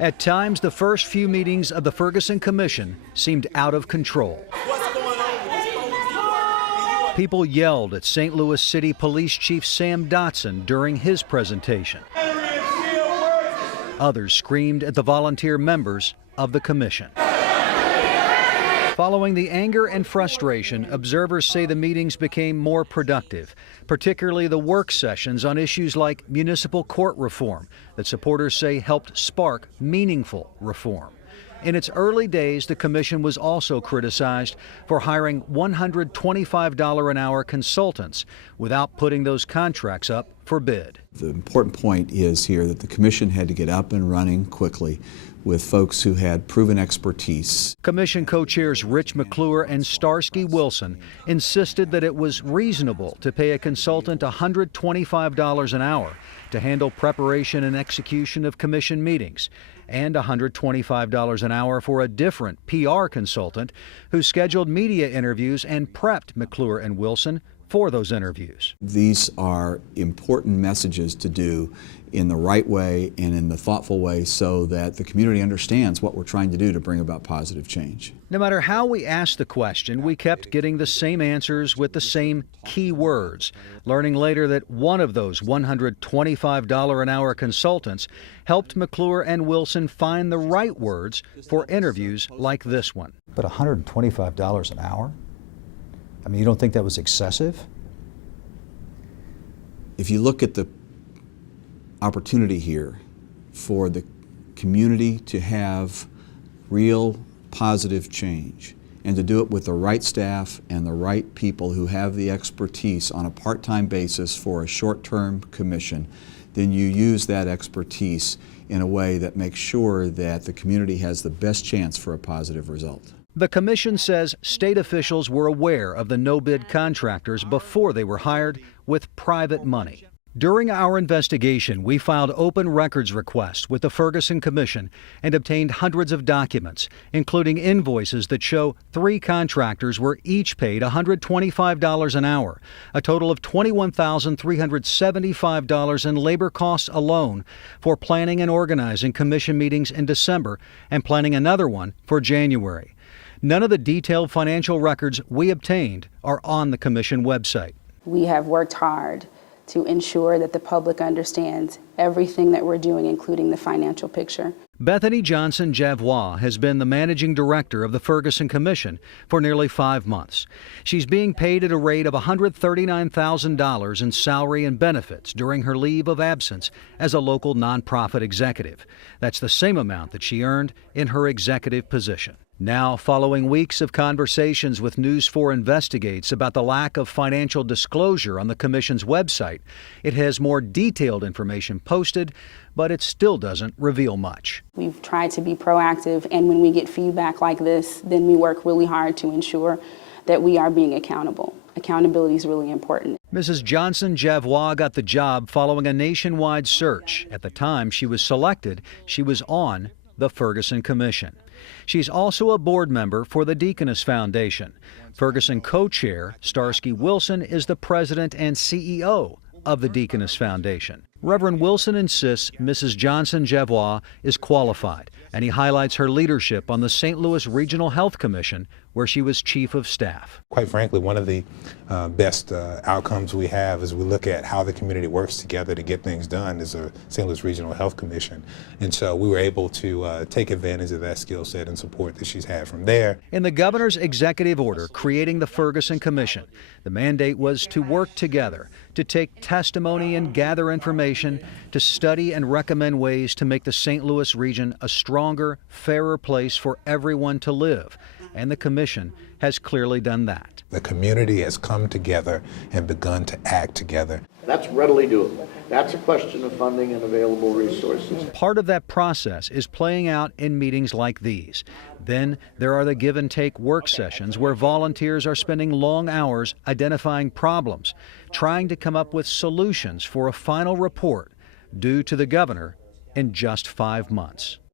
At times, the first few meetings of the Ferguson Commission seemed out of control. People yelled at St. Louis City Police Chief Sam Dotson during his presentation. Others screamed at the volunteer members of the commission. Following the anger and frustration, observers say the meetings became more productive, particularly the work sessions on issues like municipal court reform that supporters say helped spark meaningful reform. In its early days, the commission was also criticized for hiring $125 an hour consultants without putting those contracts up for bid. The important point is here that the commission had to get up and running quickly with folks who had proven expertise. Commission co-chairs Rich McClure and Starsky Wilson insisted that it was reasonable to pay a consultant $125 an hour to handle preparation and execution of commission meetings, and $125 an hour for a different PR consultant who scheduled media interviews and prepped McClure and Wilson for those interviews. These are important messages to do in the right way and in the thoughtful way so that the community understands what we're trying to do to bring about positive change. No matter how we asked the question, we kept getting the same answers with the same key words, learning later that one of those $125 an hour consultants helped McClure and Wilson find the right words for interviews like this one. But $125 an hour? I mean, you don't think that was excessive? If you look at the opportunity here for the community to have real positive change and to do it with the right staff and the right people who have the expertise on a part-time basis for a short-term commission, then you use that expertise in a way that makes sure that the community has the best chance for a positive result. The commission says state officials were aware of the no-bid contractors before they were hired with private money. During our investigation, we filed open records requests with the Ferguson Commission and obtained hundreds of documents, including invoices that show 3 contractors were each paid $125 an hour, a total of $21,375 in labor costs alone for planning and organizing commission meetings in December and planning another one for January. None of the detailed financial records we obtained are on the commission website. We have worked hard to ensure that the public understands everything that we're doing, including the financial picture. Bethany Johnson Javois has been the managing director of the Ferguson Commission for nearly 5 months. She's being paid at a rate of $139,000 in salary and benefits during her leave of absence as a local nonprofit executive. That's the same amount that she earned in her executive position. Now, following weeks of conversations with News 4 Investigates about the lack of financial disclosure on the Commission's website, it has more detailed information posted, but it still doesn't reveal much. We've tried to be proactive, and when we get feedback like this, then we work really hard to ensure that we are being accountable. Accountability is really important. Mrs. Johnson Javois got the job following a nationwide search. At the time she was selected, she was on the Ferguson Commission. She's also a board member for the Deaconess Foundation. Ferguson co-chair Starsky Wilson is the president and CEO of the Deaconess Foundation. Reverend Wilson insists Mrs. Johnson Javois is qualified, and he highlights her leadership on the St. Louis Regional Health Commission, where she was chief of staff. Quite frankly, one of the best outcomes we have as we look at how the community works together to get things done is a St. Louis Regional Health Commission. And so we were able to take advantage of that skill set and support that she's had from there. In the governor's executive order creating the Ferguson Commission, the mandate was to work together, to take testimony and gather information, to study and recommend ways to make the St. Louis region a stronger, fairer place for everyone to live. And the commission has clearly done that. The community has come together and begun to act together. That's readily doable. That's a question of funding and available resources. Part of that process is playing out in meetings like these. Then there are the give and take work sessions where volunteers are spending long hours identifying problems, trying to come up with solutions for a final report due to the governor in just 5 months.